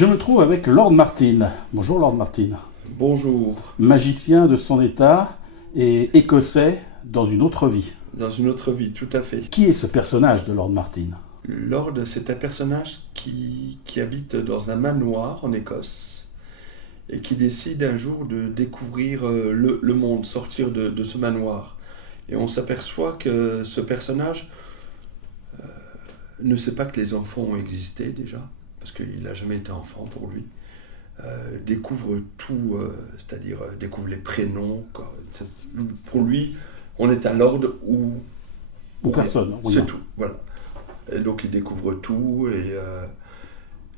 Je me trouve avec Lord Martin. Bonjour Lord Martin. Bonjour. Magicien de son état et écossais dans une autre vie. Dans une autre vie, tout à fait. Qui est ce personnage de Lord Martin ? Lord, c'est un personnage qui habite dans un manoir en Écosse et qui décide un jour de découvrir le monde, sortir de ce manoir. Et on s'aperçoit que ce personnage ne sait pas que les enfants ont existé déjà, parce qu'il n'a jamais été enfant pour lui. Découvre tout, c'est-à-dire découvre les prénoms. Pour lui, on est un lord ou personne. C'est tout, voilà. Et donc il découvre tout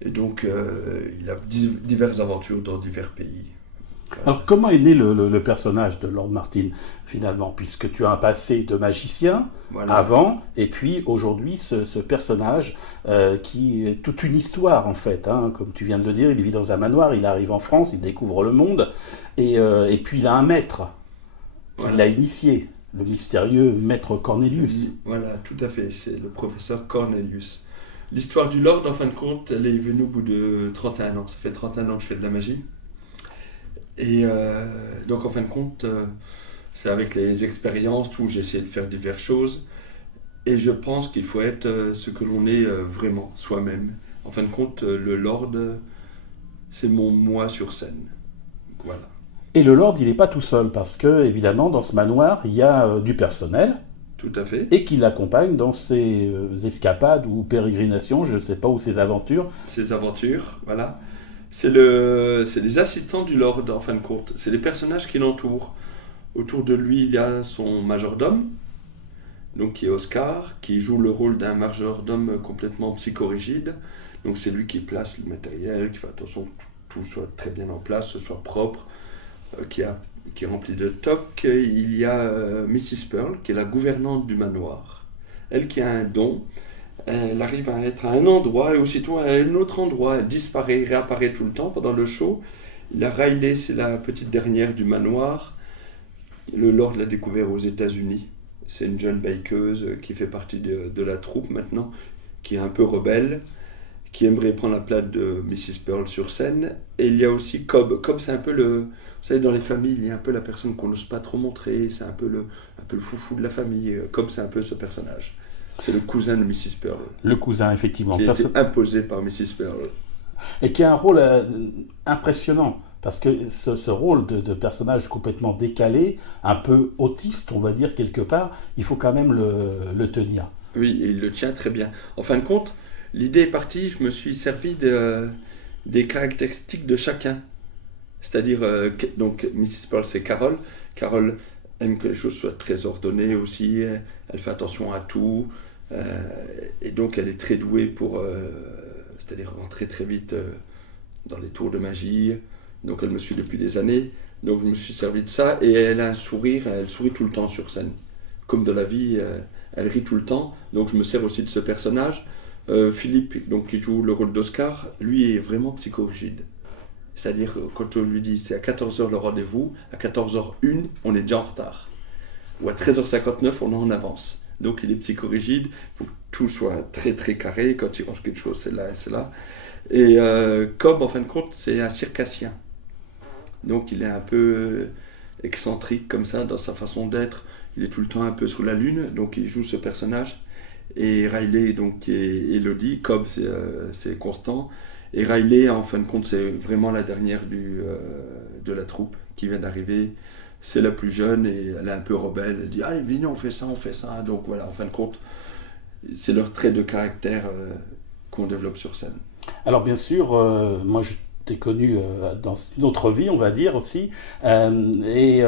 et donc il a diverses aventures dans divers pays. Alors comment est né le personnage de Lord Martin finalement, puisque tu as un passé de magicien avant et puis aujourd'hui ce personnage qui est toute une histoire en fait, hein, comme tu viens de le dire, il vit dans un manoir, il arrive en France, il découvre le monde et puis il a un maître qui l'a initié. Le mystérieux maître Cornelius. Voilà, tout à fait, c'est le professeur Cornelius. L'histoire du Lord, en fin de compte, elle est venue au bout de 31 ans. Ça fait 31 ans que je fais de la magie. Et donc, en fin de compte, c'est avec les expériences, tout, j'ai essayé de faire diverses choses. Et je pense qu'il faut être ce que l'on est vraiment, soi-même. En fin de compte, le Lord, c'est mon moi sur scène. Voilà. Et le Lord, il n'est pas tout seul, parce que, évidemment, dans ce manoir, il y a du personnel. Tout à fait. Et qui l'accompagne dans ses escapades ou pérégrinations, je ne sais pas, ou ses aventures. Ses aventures, voilà. C'est les assistants du Lord, en fin de compte. C'est les personnages qui l'entourent. Autour de lui, il y a son majordome, donc qui est Oscar, qui joue le rôle d'un majordome complètement psychorigide. Donc c'est lui qui place le matériel, qui fait attention que tout soit très bien en place, ce soit propre. Qui est rempli de toc. Il y a Mrs. Pearl, qui est la gouvernante du manoir. Elle qui a un don, elle arrive à être à un endroit et aussitôt à un autre endroit. Elle disparaît, réapparaît tout le temps pendant le show. Il y a Riley, c'est la petite dernière du manoir. Le Lord l'a découvert aux États-Unis. C'est une jeune bikeuse qui fait partie de la troupe maintenant, qui est un peu rebelle, qui aimerait prendre la place de Mrs. Pearl sur scène. Et il y a aussi Cobb. Cobb, c'est un peu le... Vous savez, dans les familles, il y a un peu la personne qu'on n'ose pas trop montrer, c'est un peu le foufou de la famille. Cobb, c'est un peu ce personnage. C'est le cousin de Mrs. Pearl. Le cousin, effectivement. Qui a été imposé par Mrs. Pearl. Et qui a un rôle impressionnant, parce que ce rôle de personnage complètement décalé, un peu autiste, on va dire, quelque part, il faut quand même le tenir. Oui, et il le tient très bien. En fin de compte, l'idée est partie, je me suis servi des caractéristiques de chacun. C'est-à-dire, donc Mrs. Pearl, c'est Carol. Carol aime que les choses soient très ordonnées aussi, elle fait attention à tout, et donc elle est très douée pour, c'est-à-dire rentrer très vite dans les tours de magie. Donc elle me suit depuis des années, donc je me suis servi de ça, et elle a un sourire, elle sourit tout le temps sur scène. Comme dans la vie, elle rit tout le temps, donc je me sers aussi de ce personnage. Philippe, donc, qui joue le rôle d'Oscar, lui est vraiment psychorigide. C'est-à-dire, quand on lui dit c'est à 14h le rendez-vous, à 14h01, on est déjà en retard. Ou à 13h59, on est en avance. Donc il est psychorigide, il faut que tout soit très très carré. Quand il range quelque chose, c'est là et c'est là. Et Cobb, en fin de compte, c'est un circassien. Donc il est un peu excentrique comme ça dans sa façon d'être. Il est tout le temps un peu sous la lune, donc il joue ce personnage. Et Riley, donc, qui est Elodie. Cobb, c'est Constant. Et Riley, en fin de compte, c'est vraiment la dernière de la troupe qui vient d'arriver. C'est la plus jeune et elle est un peu rebelle. Elle dit « Ah, venez, on fait ça, on fait ça. » Donc voilà, en fin de compte, c'est leur trait de caractère qu'on développe sur scène. Alors bien sûr, moi je t'ai connu dans une autre vie, on va dire aussi, et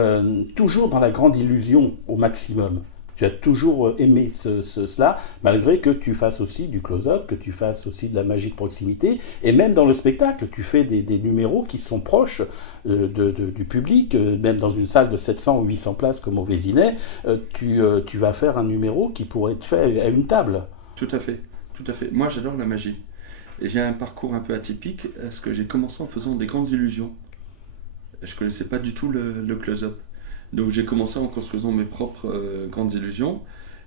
toujours dans la grande illusion au maximum. Tu as toujours aimé cela, malgré que tu fasses aussi du close-up, que tu fasses aussi de la magie de proximité, et même dans le spectacle, tu fais des numéros qui sont proches du public, même dans une salle de 700 ou 800 places comme au Vésinet, tu vas faire un numéro qui pourrait être fait à une table. Tout à fait, tout à fait. Moi, j'adore la magie. Et j'ai un parcours un peu atypique, parce que j'ai commencé en faisant des grandes illusions. Je ne connaissais pas du tout le close-up. Donc j'ai commencé en construisant mes propres grandes illusions.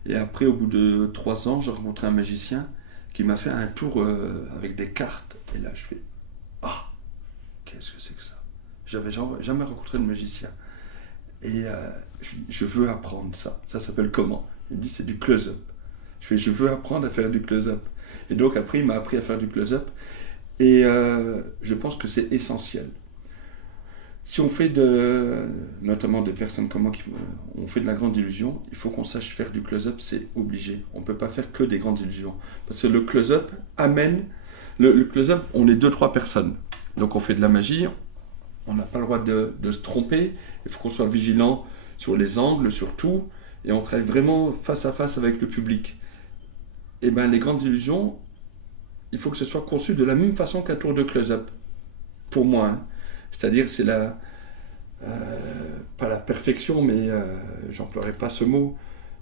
Et après, au bout de 3 ans, j'ai rencontré un magicien qui m'a fait un tour avec des cartes. Et là, je fais « qu'est-ce que c'est que ça? J'avais jamais rencontré de magicien. Et je veux apprendre ça. Ça s'appelle comment? Il me dit, c'est du close-up. Je veux apprendre à faire du close-up. Et donc après, il m'a appris à faire du close-up. Et je pense que c'est essentiel. Si on fait notamment des personnes comme moi on fait de la grande illusion, il faut qu'on sache faire du close-up, c'est obligé. On ne peut pas faire que des grandes illusions. Parce que le close-up amène... Le close-up, on est 2-3 personnes. Donc on fait de la magie, on n'a pas le droit de se tromper, il faut qu'on soit vigilant sur les angles, sur tout, et on travaille vraiment face à face avec le public. Et bien les grandes illusions, il faut que ce soit conçu de la même façon qu'un tour de close-up, pour moi. Hein. C'est-à-dire, c'est pas la perfection, mais j'emploierai pas ce mot,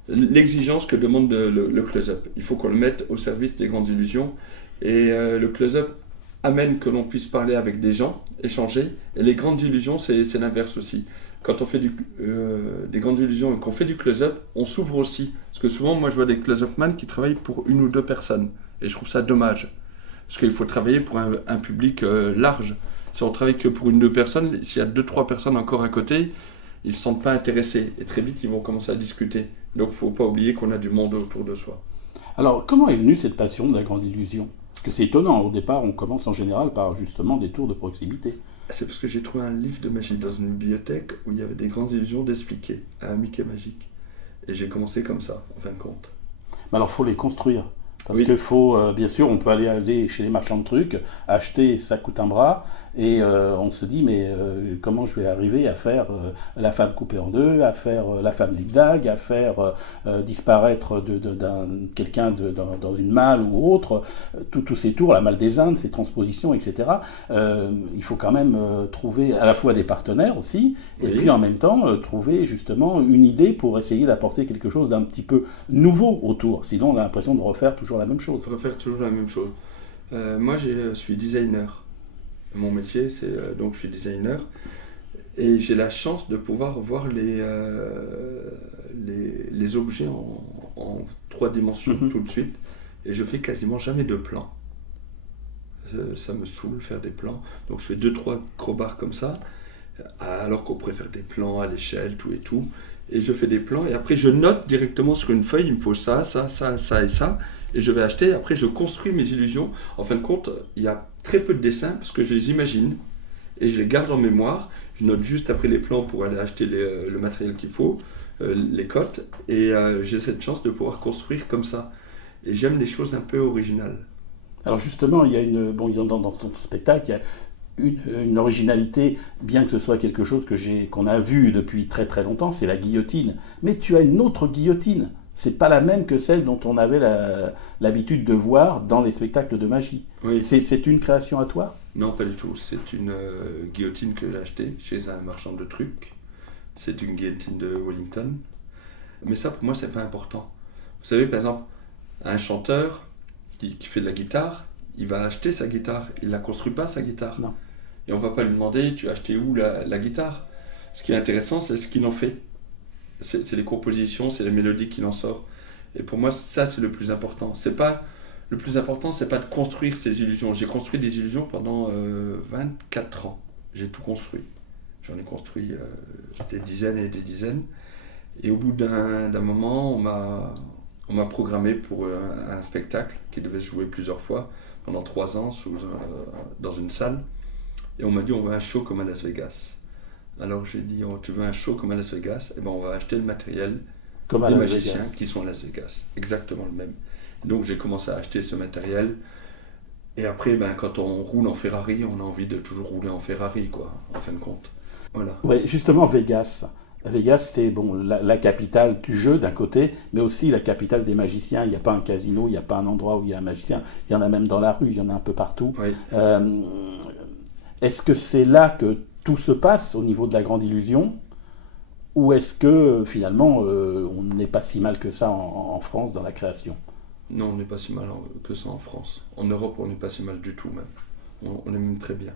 l'exigence que demande le close-up. Il faut qu'on le mette au service des grandes illusions, et le close-up amène que l'on puisse parler avec des gens, échanger, et les grandes illusions, c'est l'inverse aussi. Quand on fait des grandes illusions et qu'on fait du close-up, on s'ouvre aussi. Parce que souvent, moi, je vois des close-up man qui travaillent pour 1 ou 2 personnes, et je trouve ça dommage. Parce qu'il faut travailler pour un public large. Si on travaille que pour 1 ou 2 personnes, s'il y a 2-3 personnes encore à côté, ils ne se sentent pas intéressés. Et très vite, ils vont commencer à discuter. Donc, il ne faut pas oublier qu'on a du monde autour de soi. Alors, comment est venue cette passion de la grande illusion? Parce que c'est étonnant, au départ, on commence en général par justement des tours de proximité. C'est parce que j'ai trouvé un livre de magie dans une bibliothèque où il y avait des grandes illusions d'expliquer à un Mickey magique. Et j'ai commencé comme ça, en fin de compte. Mais alors, il faut les construire. Parce Oui. qu'il faut, bien sûr, on peut aller chez les marchands de trucs, acheter, ça coûte un bras, et on se dit, mais comment je vais arriver à faire la femme coupée en deux, à faire la femme zigzag, à faire disparaître quelqu'un dans une malle ou autre, tous ces tours, la malle des Indes, ces transpositions, etc. Il faut quand même trouver à la fois des partenaires aussi, et Oui. puis en même temps trouver justement une idée pour essayer d'apporter quelque chose d'un petit peu nouveau autour. Sinon, on a l'impression de refaire toujours la même chose. On peut faire toujours la même chose. Moi, je suis designer. Mon métier, c'est donc je suis designer. Et j'ai la chance de pouvoir voir les objets en 3 dimensions tout de suite. Et je fais quasiment jamais de plans. Ça me saoule faire des plans. Donc je fais 2-3 gros barres comme ça. Alors qu'on pourrait faire des plans à l'échelle, tout et tout. Et je fais des plans. Et après, je note directement sur une feuille, il me faut ça, ça, ça, ça et ça. Et je vais acheter. Après, je construis mes illusions. En fin de compte, il y a très peu de dessins parce que je les imagine. Et je les garde en mémoire. Je note juste après les plans pour aller acheter le matériel qu'il faut, les cotes. Et j'ai cette chance de pouvoir construire comme ça. Et j'aime les choses un peu originales. Alors justement, il y a dans ton spectacle, il y a une originalité, bien que ce soit quelque chose qu'on a vu depuis très très longtemps, c'est la guillotine. Mais tu as une autre guillotine. C'est pas la même que celle dont on avait l'habitude de voir dans les spectacles de magie. Oui. C'est une création à toi? Non, pas du tout. C'est une guillotine que j'ai achetée chez un marchand de trucs. C'est une guillotine de Wellington. Mais ça, pour moi, c'est pas important. Vous savez, par exemple, un chanteur qui fait de la guitare, il va acheter sa guitare. Il ne la construit pas, sa guitare. Non. Et on ne va pas lui demander, tu as acheté où la guitare? Ce qui est intéressant, c'est ce qu'il en fait. C'est les compositions, c'est les mélodies qu'il en sort. Et pour moi, ça, c'est le plus important. Le plus important, c'est pas de construire ces illusions. J'ai construit des illusions pendant 24 ans. J'ai tout construit. J'en ai construit des dizaines et des dizaines. Et au bout d'un moment, on m'a programmé pour un spectacle qui devait se jouer plusieurs fois pendant 3 ans dans une salle. Et on m'a dit, on veut un show comme à Las Vegas. Alors j'ai dit, tu veux un show comme à Las Vegas? Eh ben, on va acheter le matériel Comme à des Las magiciens Vegas. qui sont à Las Vegas. Exactement le même. Donc j'ai commencé à acheter ce matériel. Et après, quand on roule en Ferrari, on a envie de toujours rouler en Ferrari, quoi, en fin de compte. Voilà. Ouais, justement, Vegas. Vegas, c'est la capitale du jeu d'un côté, mais aussi la capitale des magiciens. Il n'y a pas un casino, il n'y a pas un endroit où il y a un magicien. Il y en a même dans la rue, il y en a un peu partout. Oui. Est-ce que c'est là que tout se passe au niveau de la grande illusion? Ou est-ce que finalement on n'est pas si mal que ça en France dans la création? Non, on n'est pas si mal que ça en France. En Europe, on n'est pas si mal du tout même. On est même très bien.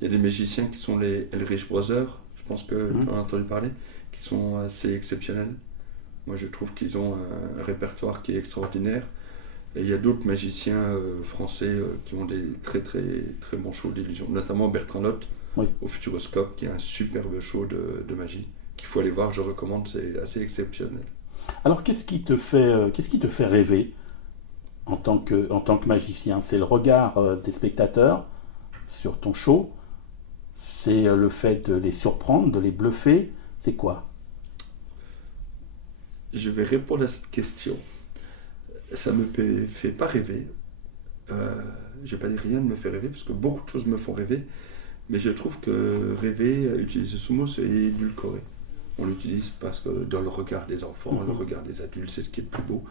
Il y a des magiciens qui sont les Elrich Brothers, je pense que tu en as entendu parler, qui sont assez exceptionnels. Moi, je trouve qu'ils ont un répertoire qui est extraordinaire. Et il y a d'autres magiciens français qui ont des très très très bons shows d'illusion, notamment Bertrand Lotte. Oui. au Futuroscope, qui est un superbe show de magie, qu'il faut aller voir, je recommande, c'est assez exceptionnel. Alors, qu'est-ce qui te fait rêver en tant que magicien? C'est le regard des spectateurs sur ton show? C'est le fait de les surprendre, de les bluffer? C'est quoi? Je vais répondre à cette question. Ça me fait pas rêver. Je vais pas dire rien ne me fait rêver, parce que beaucoup de choses me font rêver, mais je trouve que rêver, utiliser ce mot, c'est édulcoré. On l'utilise parce que dans le regard des enfants, le regard des adultes, c'est ce qui est le plus beau.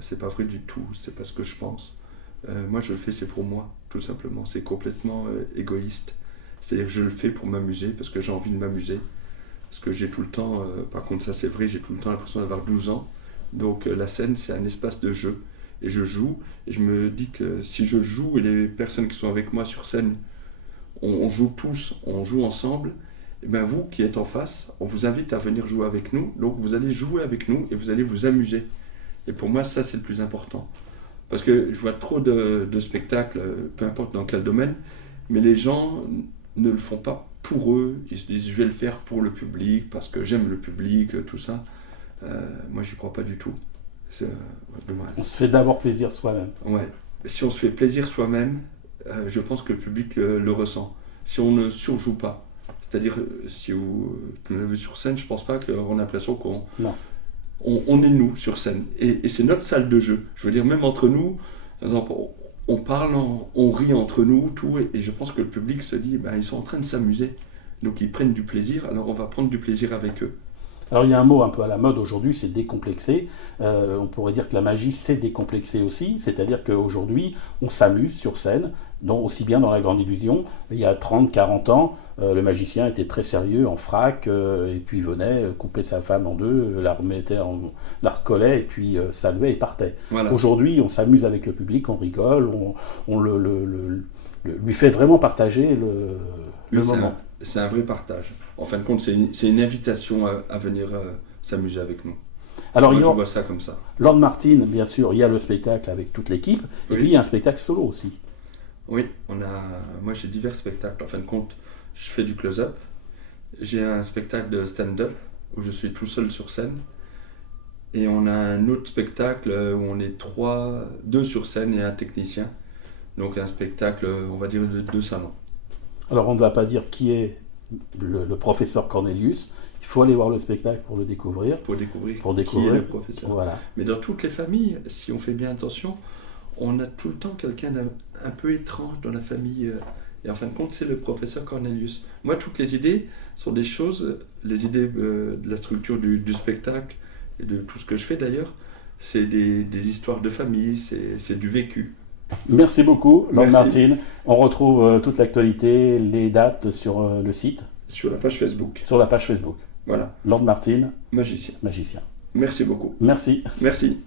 C'est pas vrai du tout, c'est pas ce que je pense. Moi, je le fais, c'est pour moi, tout simplement. C'est complètement égoïste. C'est-à-dire que je le fais pour m'amuser, parce que j'ai envie de m'amuser. Parce que j'ai tout le temps, par contre ça c'est vrai, j'ai tout le temps l'impression d'avoir 12 ans. Donc la scène, c'est un espace de jeu. Et je joue, et je me dis que si je joue, et les personnes qui sont avec moi sur scène, on joue tous, on joue ensemble, et bien vous qui êtes en face, on vous invite à venir jouer avec nous. Donc vous allez jouer avec nous et vous allez vous amuser. Et pour moi, ça c'est le plus important. Parce que je vois trop de spectacles, peu importe dans quel domaine, mais les gens ne le font pas pour eux. Ils se disent, je vais le faire pour le public, parce que j'aime le public, tout ça. Moi, j'y crois pas du tout. C'est dommage. On se fait d'abord plaisir soi-même. Ouais. Si on se fait plaisir soi-même, je pense que le public le ressent. Si on ne surjoue pas, c'est-à-dire, si tu l'as vu sur scène, je pense pas qu'on a l'impression qu'on Non. on est nous sur scène. Et c'est notre salle de jeu. Je veux dire, même entre nous, par exemple, on parle, on rit entre nous, tout, et je pense que le public se dit, ben, ils sont en train de s'amuser. Donc ils prennent du plaisir, alors on va prendre du plaisir avec eux. Alors il y a un mot un peu à la mode aujourd'hui, c'est décomplexé. On pourrait dire que la magie c'est décomplexé aussi, c'est-à-dire qu'aujourd'hui on s'amuse sur scène, aussi bien dans la grande illusion. Il y a 30-40 ans, le magicien était très sérieux en frac, et puis venait couper sa femme en deux, la recollait, et puis saluait et partait. Voilà. Aujourd'hui on s'amuse avec le public, on rigole, on lui fait vraiment partager le moment. C'est un vrai partage. En fin de compte, c'est une invitation à venir s'amuser avec nous. Alors, moi, je vois ça comme ça. Lord Martin, bien sûr, il y a le spectacle avec toute l'équipe, et puis il y a un spectacle solo aussi. Oui, moi j'ai divers spectacles. En fin de compte, je fais du close-up. J'ai un spectacle de stand-up où je suis tout seul sur scène. Et on a un autre spectacle où on est deux sur scène et un technicien. Donc un spectacle, on va dire, de 2 salons. Alors on ne va pas dire qui est le professeur Cornelius, il faut aller voir le spectacle pour le découvrir. Pour découvrir qui est le professeur. Voilà. Mais dans toutes les familles, si on fait bien attention, on a tout le temps quelqu'un d'un peu étrange dans la famille. Et en fin de compte, c'est le professeur Cornelius. Moi, toutes les idées sont des choses, les idées de la structure du spectacle, et de tout ce que je fais d'ailleurs, c'est des histoires de famille, c'est du vécu. Merci beaucoup, Lord Merci. Martin. On retrouve toute l'actualité, les dates sur le site. Sur la page Facebook. Sur la page Facebook. Voilà. Lord Martin, Magicien. magicien. Merci beaucoup. Merci. Merci.